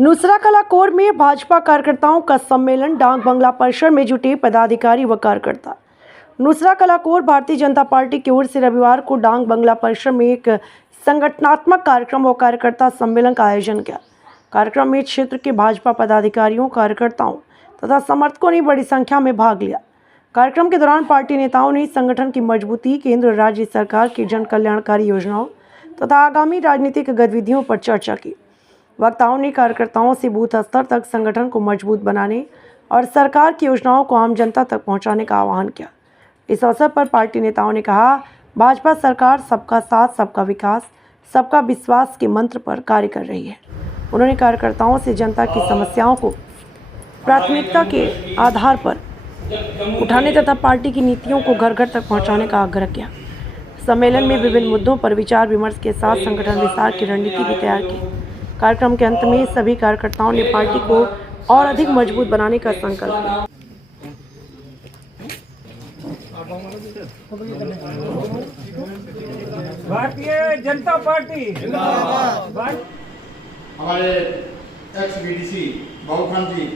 Nusra कला core में भाजपा कार्यकर्ताओं का सम्मेलन डाक बंगला परिसर में जुटे पदाधिकारी व कार्यकर्ता। नुसरा कला कोर भारतीय जनता पार्टी की ओर से रविवार को डाक बंगला परिसर में एक संगठनात्मक कार्यक्रम और कार्यकर्ता सम्मेलन का आयोजन किया। कार्यक्रम में क्षेत्र के भाजपा पदाधिकारियों, कार्यकर्ताओं तथा समर्थकों ने बड़ी संख्या में भाग लिया। कार्यक्रम के दौरान पार्टी नेताओं ने संगठन की मजबूती, केंद्र राज्य सरकार की जन कल्याणकारी योजनाओं तथा आगामी राजनीतिक गतिविधियों पर चर्चा की। वक्ताओं ने कार्यकर्ताओं से बूथ स्तर तक संगठन को मजबूत बनाने और सरकार की योजनाओं को आम जनता तक पहुंचाने का आह्वान किया। इस अवसर पर पार्टी नेताओं ने कहा, भाजपा सरकार सबका साथ, सबका विकास, सबका विश्वास के मंत्र पर कार्य कर रही है। उन्होंने कार्यकर्ताओं से जनता की समस्याओं को प्राथमिकता के आधार पर उठाने तथा पार्टी की नीतियों को घर घर तक पहुंचाने का आग्रह किया। सम्मेलन में विभिन्न मुद्दों पर विचार विमर्श के साथ संगठन विस्तार की रणनीति भी तैयार की। कार्यक्रम के अंत में सभी कार्यकर्ताओं ने पार्टी को और अधिक मजबूत बनाने का संकल्प लिया। भारतीय जनता पार्टी हमारे एक्स बीडीसी बाबू खान जी,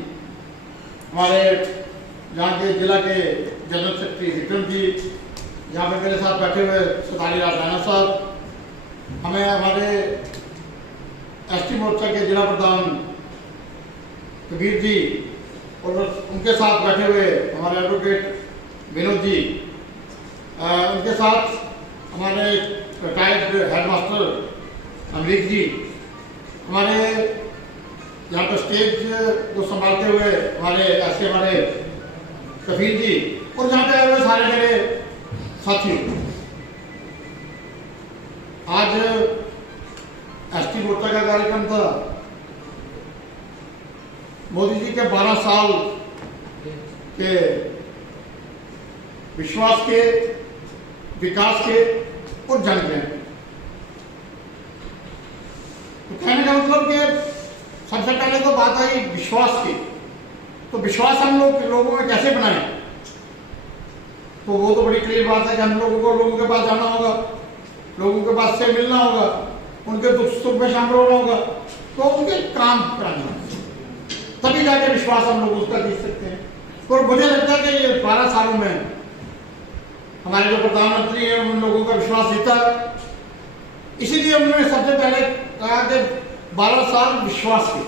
हमारे यहाँ के जिला के जनरल सेक्रेटरी विक्रम जी, यहाँ पे मेरे साथ बैठे हुए सतारी लाल राणा साहब, हमें हमारे एसटी मोर्चा के जिला प्रधान कबीर जी और उनके साथ बैठे हुए हमारे एडवोकेट विनोद जी, उनके साथ हमारे रिटायर्ड हेडमास्टर अमरीक जी, हमारे यहाँ पर स्टेज को संभालते हुए हमारे कफील जी और यहाँ पे आए हुए सारे मेरे साथियों। आज एसटी मोर्चा का कार्यक्रम था। मोदी जी के 12 साल के विश्वास के, विकास के और जन के, तो कहने का मतलब कि सबसे पहले तो बात आई विश्वास की। तो विश्वास हम लोगों में कैसे बनाए, तो वो तो बड़ी क्लियर बात है कि हम लोगों को लोगों के पास जाना होगा, लोगों के पास से मिलना होगा, उनके दुख सुख में शामिल होना होगा, तो उनके काम कराना होगा, तभी जाके विश्वास हम लोग उसका जीत सकते हैं। और मुझे लगता है कि ये 12 सालों में हमारे जो प्रधानमंत्री हैं उन लोगों का विश्वास जीता। इसीलिए उन्होंने सबसे पहले कहा कि 12 साल विश्वास के,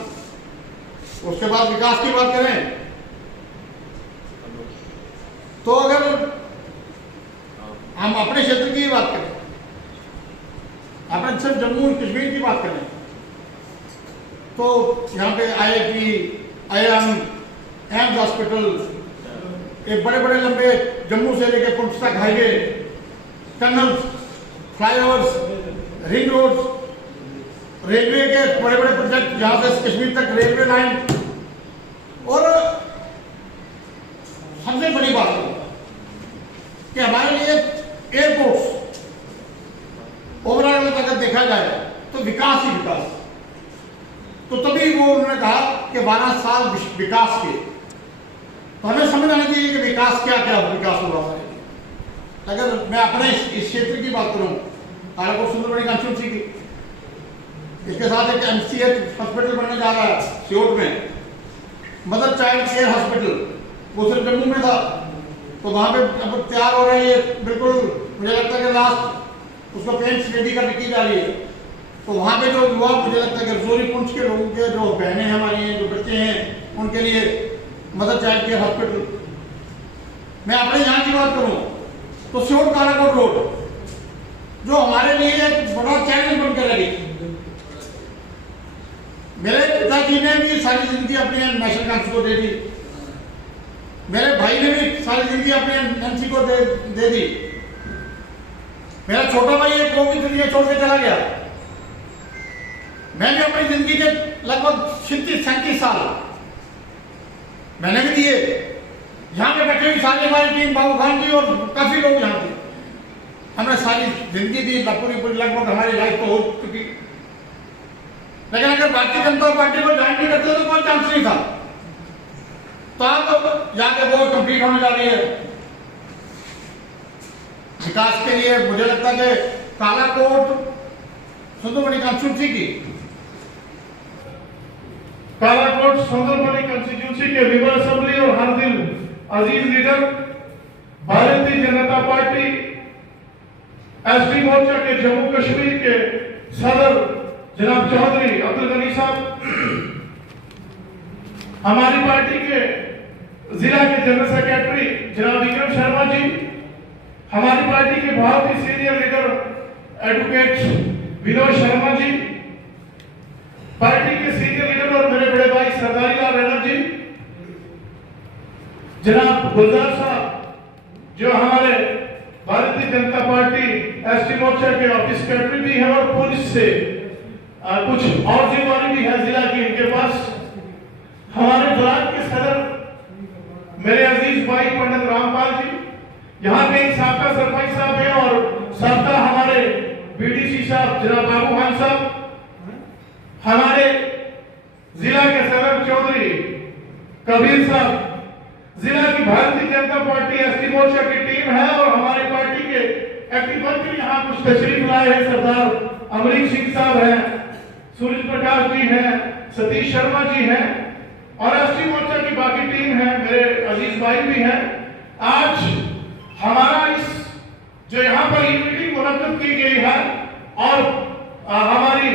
उसके बाद विकास की बात करें तो अगर हम अपने क्षेत्र की बात करें, अपने सिर्फ जम्मू कश्मीर की बात करें, तो यहाँ पे IIT, IIM, एम्स हॉस्पिटल, एक बड़े बड़े लंबे जम्मू से लेकर पुंछ तक highway, tunnel, flyovers, ring roads, railway के बड़े बड़े प्रोजेक्ट, यहाँ से कश्मीर तक रेलवे लाइन, और सबसे बड़ी बात है कि हमारे लिए एयरपोर्ट्स ओवरऑल अगर देखा जाए तो विकास ही विकास। तो तभी वो उन्होंने कहा कि 12 साल विकास के, तो हमें समझ आना चाहिए कि विकास क्या क्या विकास होगा हमारे लिए। अगर मैं अपने इस क्षेत्र की बात करूं, तारापुर सुंदरबनी कंस्टिट्यूंसी की, इसके साथ एक MCH हॉस्पिटल बनने जा रहा है सियोट में, मदर चाइल्ड केयर हॉस्पिटल, वो सिर्फ जम्मू में था, तो वहां पे अब तैयार हो रहे हैं। बिल्कुल मुझे लगता है कि लास्ट उसको पेंट्स रेडी करने की जा रही है। तो वहां पे जो युवा, मुझे लगता है कि रजौरी पुंछ के लोगों के जो बहनें हमारी हैं, जो बच्चे हैं, उनके लिए मदर चाइल्ड केयर हॉस्पिटल। मैं अपने यहाँ की बात करूँ तो सियोट काराकोट रोड जो हमारे लिए एक बड़ा चैलेंज बनकर लगी। मेरे पिताजी ने भी सारी जिंदगी अपने नेशनल कांग्रेस को दे दी, मेरे भाई ने भी सारी जिंदगी अपने NC को दे दी। मेरा छोटा भाई एक कौमी दुनिया छोड़ के चला गया। मैंने अपनी जिंदगी के लगभग 37-37 साल मैंने भी दिए। यहाँ पे बैठे हुई सारी हमारी टीम, बाबू खान जी और काफी लोग यहाँ थे, हमने सारी जिंदगी दी, पूरी लगभग हमारी लाइफ तो हो चुकी। लेकिन अगर भारतीय जनता पार्टी को ज्वाइन नहीं करते तो कोई चांस नहीं था। तो अब जाके वो कंप्लीट होने जा रही है विकास के लिए। मुझे लगता है कि कालाकोट सुंदरबनी कंस्टिट्यूंसी की कालाकोट संदलपल्ली कंस्टिट्यूंसी के विमल असम्बली और हर दिल अजीज leader Bharatiya Janata party ST मोर्चा के जम्मू कश्मीर के सदर जनाब चौधरी अब्दुल गनी साहब, हमारी पार्टी के जिला के जनरल सेक्रेटरी जनाब विक्रम शर्मा जी, हमारी पार्टी के बहुत ही senior leader advocate Vinod Sharma ji, party के सीनियर लीडर और मेरे बड़े भाई सरदारी लाल रैना जी, जनाब गुलजार साहब जो हमारे भारतीय जनता पार्टी एसटी मोर्चा के ऑफिस सेक्रेटरी भी हैं और पुलिस से कुछ और जिम्मेदारी भी है जिला की इनके पास, हमारे ब्लॉक के सदर मेरे अजीज भाई पंडित रामपाल जी, यहाँ के साबका सरपंच साहब हैं और साबका हमारे बीडीसी साहब जनाब बाबू खान साहब, हमारे जिला के सदर चौधरी कबीर साहब, जिला की भारतीय जनता पार्टी एसटी मोर्चा की टीम है और हमारी पार्टी के एक्टिव मंत्री यहाँ कुछ तशरीफ लाए हैं, सरदार अमरीक सिंह साहब हैं, सूरज प्रकाश जी हैं, सतीश शर्मा जी हैं और एसटी मोर्चा की बाकी टीम है, मेरे अजीज भाई भी हैं। आज हमारा इस जो यहाँ पर ये मीटिंग मुनक्किद की गई है और हमारी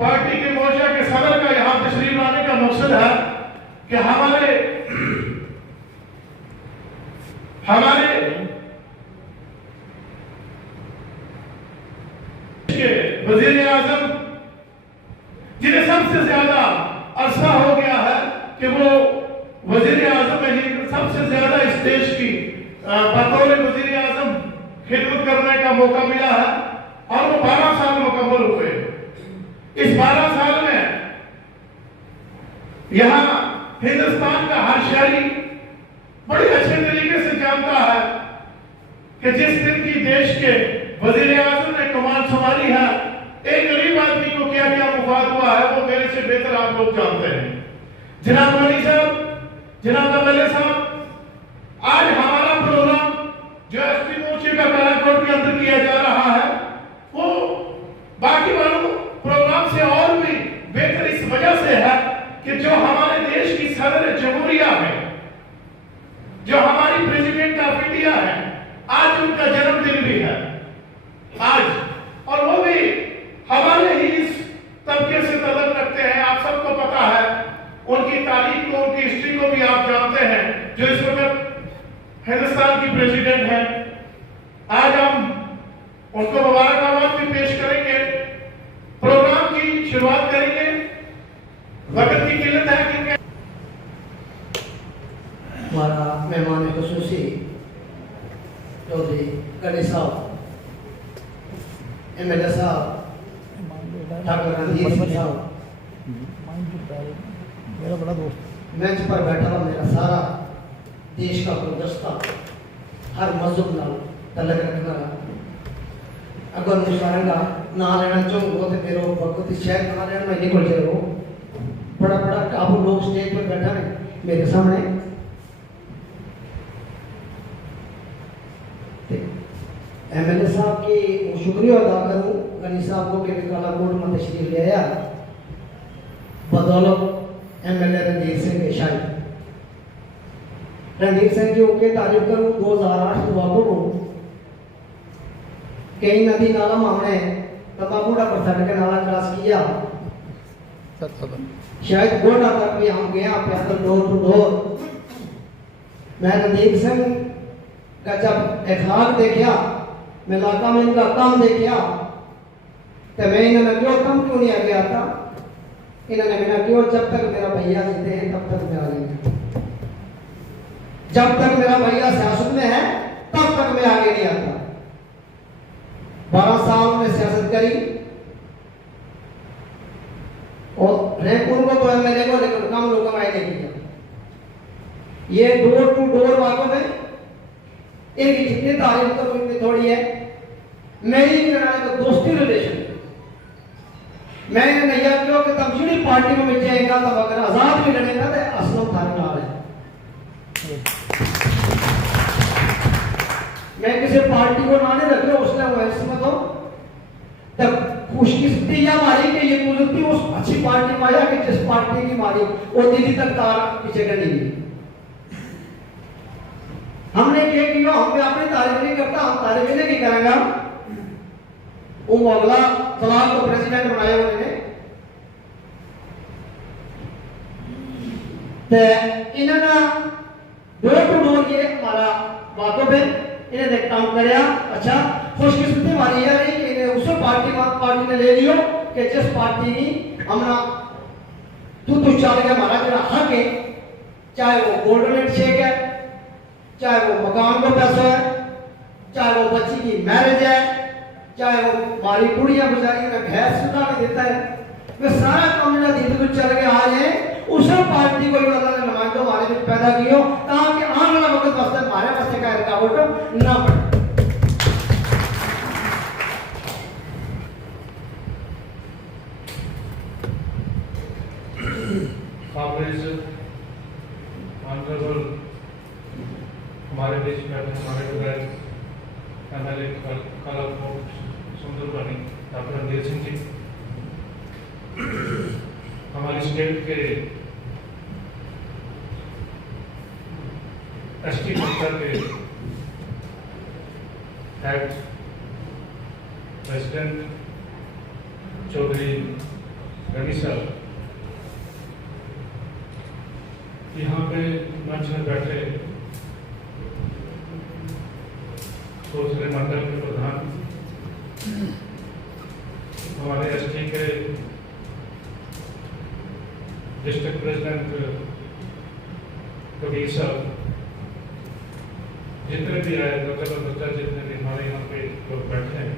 पार्टी के मोर्चा के सदर का यहाँ तशरीफ लाने का मकसद है कि हमारे वजीर आजम जिन्हें सबसे ज्यादा अरसा हो गया है कि वो वजीर आजम में ही सबसे ज्यादा इस देश की बतौर वजीर आजम खिदमत करने का मौका मिला है और वो 12 साल मुकम्मल हुए। इस 12 साल में यहाँ हिंदुस्तान का हर शहरी बड़े अच्छे तरीके से जानता है कि जिस दिन की देश के वजीर आजम ने कमान संभाली है, एक गरीब आदमी को क्या क्या मुफाद हुआ है वो मेरे से बेहतर आप लोग जानते हैं। जनाब मनी साहब, जनाब एमएलए साहब, आज हमारा प्रोग्राम जो एसटी मोर्चे का कालाकोट के अंदर किया जा रहा है वो बाकी वालों प्रोग्राम से और भी बेहतर इस वजह से है कि जो हमारे देश की सदर जमहूरिया है, जो हमारी प्रेसिडेंट ऑफ इंडिया है, आज उनका जन्मदिन भी है आज, और वो भी हमारे ही इस तबके से तल्लुक रखते हैं। आप सबको पता है उनकी तारीख को, उनकी हिस्ट्री को भी आप जानते हैं, जो इस वक्त हिंदुस्तान की प्रेसिडेंट है। आज हम उनको मुबारकबाद भी पेश करेंगे, प्रोग्राम की शुरुआत करेंगे। वक्त की किल्लत है क्योंकि हमारा मेहमान खुसूसी चौधरी गनी साहब, एमएलए साहब डॉक्टर रणधीर सिंह साहब, मेरा बड़ा दोस्त, मंच पर बैठा हुआ मेरा सारा देश का गुलदस्ता, हर मजहब नाल तलक रखना अगर मुशारंगा ना लेना चाहूँगा तो मेरे वक्त शायद ना लेना मैं निकल जाऊँ। बड़ा बड़ा काबू लोग स्टेज पर बैठा है मेरे सामने, एमएलए साहब की शुक्रिया अदा करूँ गनी साहब को कि कालाकोट में तशरीफ ले आया बदौलत एमएलए रणधीर सिंह के शाही। रणधीर सिंह की उनके तारीफ करूँ 2008 को कई नदी नाला मामले तंबाकूड़ा परसेंट के नाला क्रॉस किया, शायद गोडा तक भी हम गया पैदल डोर टू डोर। मैं रणधीर सिंह का जब अखलाक देखा, मैं इलाका में इनका काम देखा तो मैं इन्होंने क्यों नहीं आगे आता, इन्होंने मेरा क्यों जब तक मेरा भैया जीते हैं तब तक मैं आगे नहीं, जब तक मेरा भैया सियासत में है तब तक मैं आगे नहीं आता। 12 साल में सियासत करी और रैनपुर को तो एमएलए को लेकर काम लोगों का नहीं किया। ये डोर टू डोर वालों में इनकी जितनी तारीफ करूं इतनी थोड़ी है। मेरी तो दोस्ती रिलेशन, मैंने नहीं क्यों कि तमशीली पार्टी में मिल जाएगा तब अगर आजाद भी लड़ेगा तो असलम थाने नाल है। मैं किसी पार्टी को ना नहीं रख रहा उसने वो इसमें तो तब खुशकिस्मती यह हमारी कि ये कुदरती उस अच्छी पार्टी में आया कि जिस पार्टी की हमारी वो दिल्ली तक तार पीछे कर दी गई। हमने क्या किया, हम भी अपनी तारीफ नहीं करता, हम तारीफ नहीं करेंगे। वो अगला सलाम को प्रेसिडेंट बनाया उन्होंने, तो इन्होंने डोर टू डोर ये हमारा बातों पे इन्हें काम कराया। अच्छा खुशकिस्मती हमारी यह रही कि इन्हें उस पार्टी ने ले लियो कि जिस पार्टी ने हमारा तू चल के हमारा जो हक है, चाहे वो गोल्डन शेक है, चाहे वो मकान का पैसा है, चाहे वो बच्ची की मैरिज है, चाहे वो हमारी कुड़ियां बेचारी का गैस सुधा के देता है, वे सारा काम जो दिन को चल के आ जाए उस पार्टी को अल्लाह ने नुमाइंदों हमारे में पैदा किया ताकि आने वाला वक्त वास्ते हमारे वास्ते का रुकावट ना पड़े। ऑनरेबल हमारे देश में हमारे विधायक एमएलए कालाकोट सुंदरबनी डॉक्टर रणधीर सिंह जी, हमारी स्टेट के एसटी मोर्चा के head president Chaudhary Gani sir, यहाँ पे मंच में बैठे दूसरे मंडल के प्रधान, हमारे एसटी के डिस्ट्रिक्ट प्रेसिडेंट कबीर साहब, जितने भी आए बच्चा जितने भी हमारे यहाँ पे लोग बैठे हैं,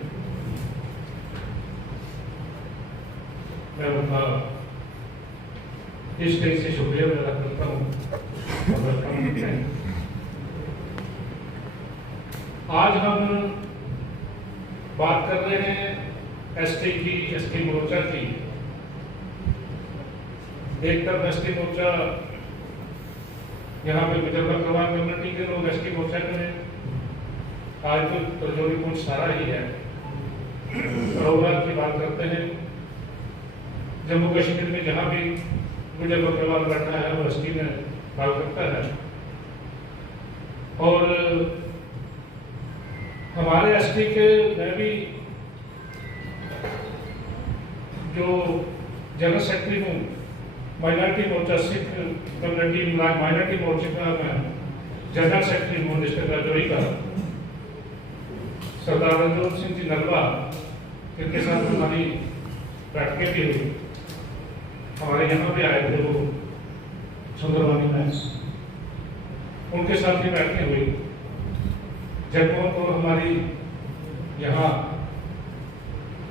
मैं उनका इस कहीं से शुक्रिया अदा करता हूँ। आज हम बात कर रहे हैं एसटी की, एसटी मोर्चा की। एक तरफ एसटी मोर्चा यहाँ पे विदर्भ करवान कम्युनिटी के लोग एसटी मोर्चा के हैं, आज तो तरजोरी पुंछ सारा ही है। रोहरा की बात करते हैं, जम्मू कश्मीर में जहाँ भी विदर्भ करवान बैठा है वो एसटी में बात करता है। और हमारे एसटी के मैं भी जो जनरल सेक्रेटरी हूँ माइनॉरिटी मोर्चा सिख कम्युनिटी माइनॉरिटी मोर्चे का मैं जनरल सेक्रेटरी हूँ डिस्ट्रिक्ट राजौरी का। सरदार रणजोत सिंह जी नलवा जिनके साथ हमारी बैठकें भी हुई, हमारे यहाँ पे आए थे वो सुंदरबनी में, उनके साथ भी बैठकें हुई। जगमोहन को हमारी यहाँ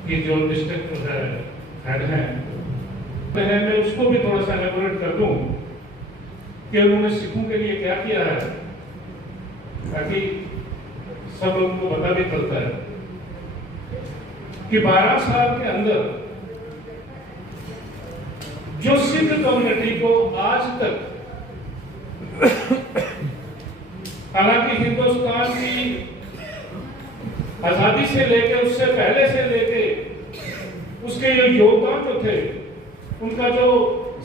की जो डिस्ट्रिक्ट हेड हैं, मैं उसको भी थोड़ा सा एलेबोरेट कर दूं कि उन्होंने सिखों के लिए क्या किया है, ताकि सब लोगों को पता भी चलता है कि 12 साल के अंदर जो सिख कम्युनिटी को आज तक, हालांकि हिंदुस्तान की आजादी से लेकर उससे पहले से लेकर उसके जो योगदान जो थे, उनका जो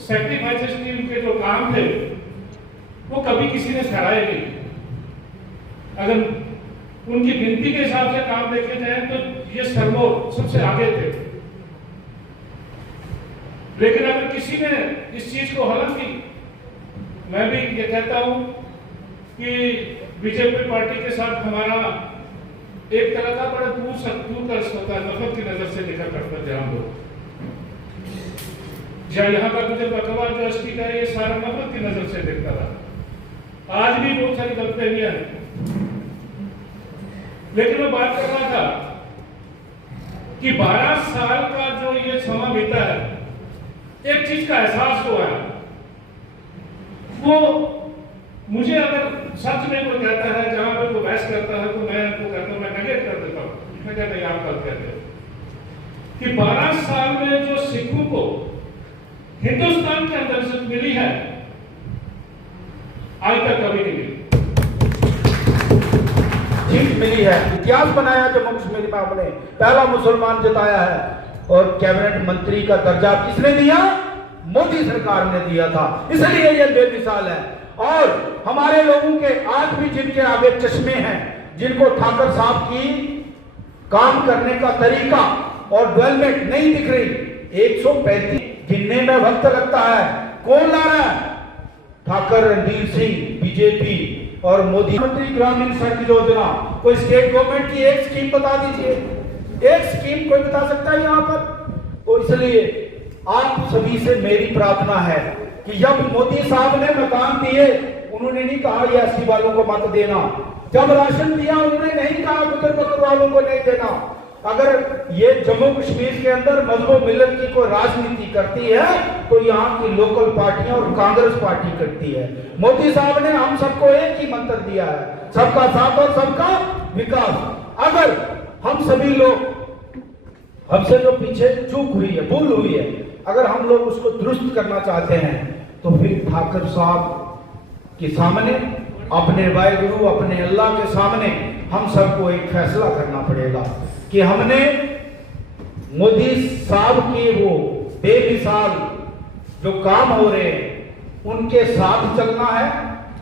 सैक्रिफाइसेस थी, उनके जो काम थे, वो कभी किसी ने सराहे नहीं। अगर उनकी गिनती के हिसाब से काम देखे जाए तो ये सरमोर सबसे आगे थे। लेकिन अगर किसी ने इस चीज को, हालांकि मैं भी ये कहता हूं कि बीजेपी पार्टी के साथ हमारा एक तरह का बड़ा दूर का रिश्ता है, नफरत की नजर से देखा करता है। जहां लोग यहाँ का मुझे बकवा जो एसटी का ये सारा नफरत की नजर से देखता था। आज भी बहुत सारी गलतियां हैं, लेकिन मैं बात कर रहा था कि 12 साल का जो ये समय बीता है, एक चीज का एहसास हुआ है, वो मुझे अगर सच में कोई कहता है, जहां पर कोई बहस करता है, तो मैं उनको कहता हूं, मैं नेगेट कर देता हूं, मैं कहता हूं आप गलत कहते हो कि 12 साल में जो सिखों को हिंदुस्तान के अंदर इज्जत मिली है, आज तक कभी नहीं मिली। जीत मिली है, इतिहास बनाया जम्मू कश्मीर में, हमने पहला मुसलमान जिताया है, और कैबिनेट मंत्री का दर्जा किसने दिया? मोदी सरकार ने दिया था। इसलिए ये बेमिसाल है। और हमारे लोगों के आज भी जिनके आगे चश्मे हैं, जिनको ठाकर साहब की काम करने का तरीका और डेवलपमेंट नहीं दिख रही, 135 गिनने में वक्त लगता है। कौन ला रहा है? ठाकर रणधीर सिंह, बीजेपी और मोदी। मंत्री ग्रामीण सड़क योजना, कोई स्टेट गवर्नमेंट की एक स्कीम बता दीजिए, एक स्कीम कोई बता सकता है यहाँ पर? तो इसलिए आप सभी से मेरी प्रार्थना है कि जब मोदी साहब ने मकान दिए, उन्होंने नहीं कहा ये एसटी वालों को मत देना। जब राशन दिया, उन्होंने नहीं कहा गुजर बकर वालों को नहीं देना। अगर ये जम्मू कश्मीर के अंदर मजहब मिल्लत की कोई राजनीति करती है तो यहाँ की लोकल पार्टियां और कांग्रेस पार्टी करती है। मोदी साहब ने हम सबको एक ही मंत्र दिया है, सबका साथ और सबका विकास। अगर हम सभी लोग, हमसे जो पीछे चूक हुई है, भूल हुई है, अगर हम लोग उसको दुरुस्त करना चाहते हैं तो फिर ठाकर साहब के सामने, अपने वाहिगुरु, अपने अल्लाह के सामने हम सबको एक फैसला करना पड़ेगा कि हमने मोदी साहब की वो बेमिसाल जो काम हो रहे हैं उनके साथ चलना है,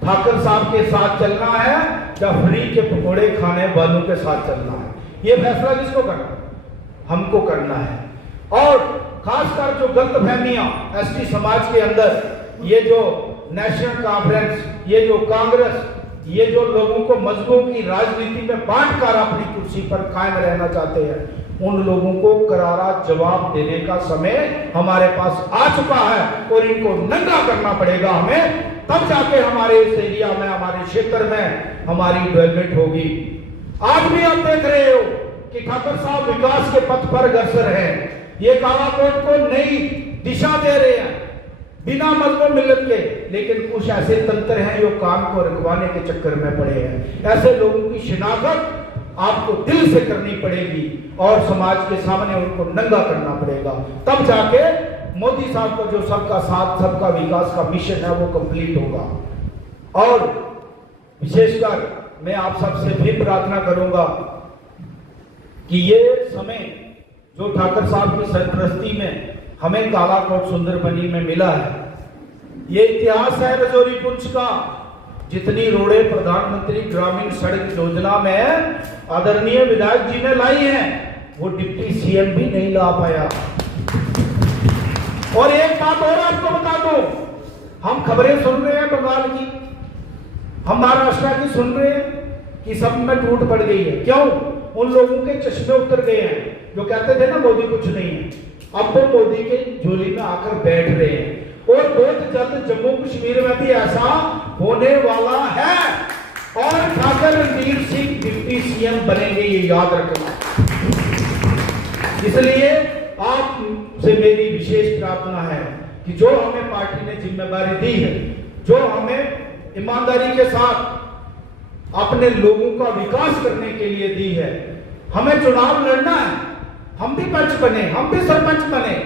ठाकर साहब के साथ चलना है, या फ्री के पकौड़े खाने वालों के साथ चलना है। ये फैसला किसको करना है? हमको करना है। और खासकर जो गलतफहमियां एसटी समाज के अंदर, ये जो नेशनल कॉन्फ्रेंस, ये जो कांग्रेस, ये जो लोगों को मजहबों की राजनीति में बांटकर अपनी कुर्सी पर कायम रहना चाहते हैं, उन लोगों को करारा जवाब देने का समय हमारे पास आ चुका है और इनको नंगा करना पड़ेगा हमें। तब जाके हमारे इस एरिया में, हमारे क्षेत्र में हमारी डेवलपमेंट होगी। आज भी आप देख रहे हो कि ठाकर साहब विकास के पथ पर अग्रसर हैं। ये कालाकोट को नई दिशा दे रहे हैं बिना मजहब मिल्लत के, लेकिन कुछ ऐसे तंत्र हैं जो काम को रुकवाने के चक्कर में पड़े हैं। ऐसे लोगों की शिनाख्त आपको दिल से करनी पड़ेगी और समाज के सामने उनको नंगा करना पड़ेगा। तब जाके मोदी साहब को जो सबका साथ, सबका विकास का मिशन है वो कंप्लीट होगा। और विशेषकर मैं आप सबसे भी प्रार्थना करूंगा कि ये समय जो ठाकर साहब की सरपरस्ती में हमें कालाकोट सुंदरबनी में मिला है, ये इतिहास है रजौरी पुंछ का। जितनी रोडें प्रधानमंत्री ग्रामीण सड़क योजना में आदरणीय विधायक जी ने लाई हैं, वो डिप्टी सीएम भी नहीं ला पाया। और एक बात और आपको बता दो, हम खबरें सुन रहे हैं बंगाल की, हम महाराष्ट्र की सुन रहे हैं कि सब में टूट पड़ गई है। क्यों? उन लोगों के चश्मे उतर गए हैं जो कहते थे ना मोदी कुछ नहीं है। अब वो मोदी के झोली में आकर बैठ रहे हैं। और बहुत जल्द जम्मू कश्मीर में भी ऐसा होने वाला है और ठाकर रणधीर सिंह डिप्टी सीएम बनेंगे, ये याद रखना। इसलिए आपसे मेरी विशेष प्रार्थना है कि जो हमें पार्टी ने जिम्मेदारी दी है, जो हमें ईमानदारी के साथ अपने लोगों का विकास करने के लिए दी है, हमें चुनाव लड़ना है। हम भी पंच बने, हम भी सरपंच बने,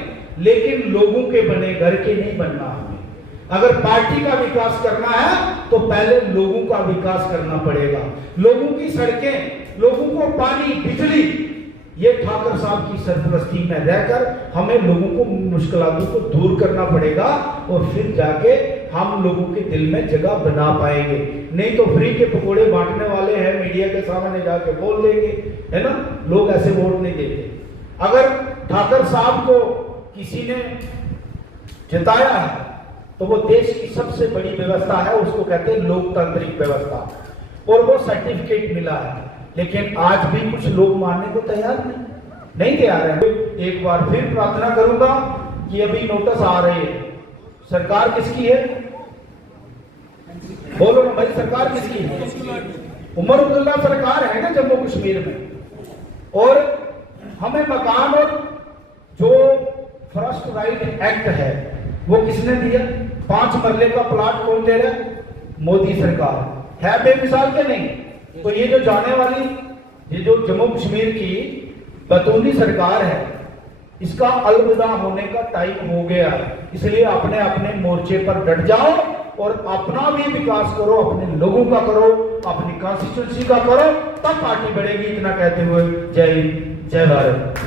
लेकिन लोगों के बने, घर के नहीं बनना हमें। अगर पार्टी का विकास करना है तो पहले लोगों का विकास करना पड़ेगा। लोगों की सड़कें, लोगों को पानी, बिजली, ये ठाकर साहब की सरपरस्ती में रहकर हमें लोगों को मुश्किलों को दूर करना पड़ेगा और फिर जाके हम लोगों के दिल में जगह बना पाएंगे। नहीं तो फ्री के पकोड़े बांटने वाले हैं, मीडिया के सामने जाके बोल देंगे, है ना, लोग ऐसे वोट नहीं देते। अगर ठाकर साहब को किसी ने जिताया है तो वो देश की सबसे बड़ी व्यवस्था है, उसको कहते हैं लोकतांत्रिक व्यवस्था, और वो सर्टिफिकेट मिला है। लेकिन आज भी कुछ लोग मानने को तैयार नहीं तैयार है। एक बार फिर प्रार्थना करूंगा कि अभी नोटिस आ रहे हैं, सरकार किसकी है? बोलो ना भाई, सरकार किसकी है? उमर अब्दुल्ला सरकार है ना जम्मू कश्मीर में। और हमें मकान और जो फर्स्ट राइट एक्ट है वो किसने दिया? 5 मरले का प्लाट कौन दे रहा है? मोदी सरकार है। बेमिसाल के नहीं? तो ये जो जाने वाली, ये जो जम्मू कश्मीर की बतौनी सरकार है, इसका अलविदा होने का टाइम हो गया। इसलिए अपने अपने मोर्चे पर डट जाओ और अपना भी विकास करो, अपने लोगों का करो, अपनी कॉन्स्टिट्यूंसी का करो, तब पार्टी बढ़ेगी। इतना कहते हुए जय हिंद, जय भारत।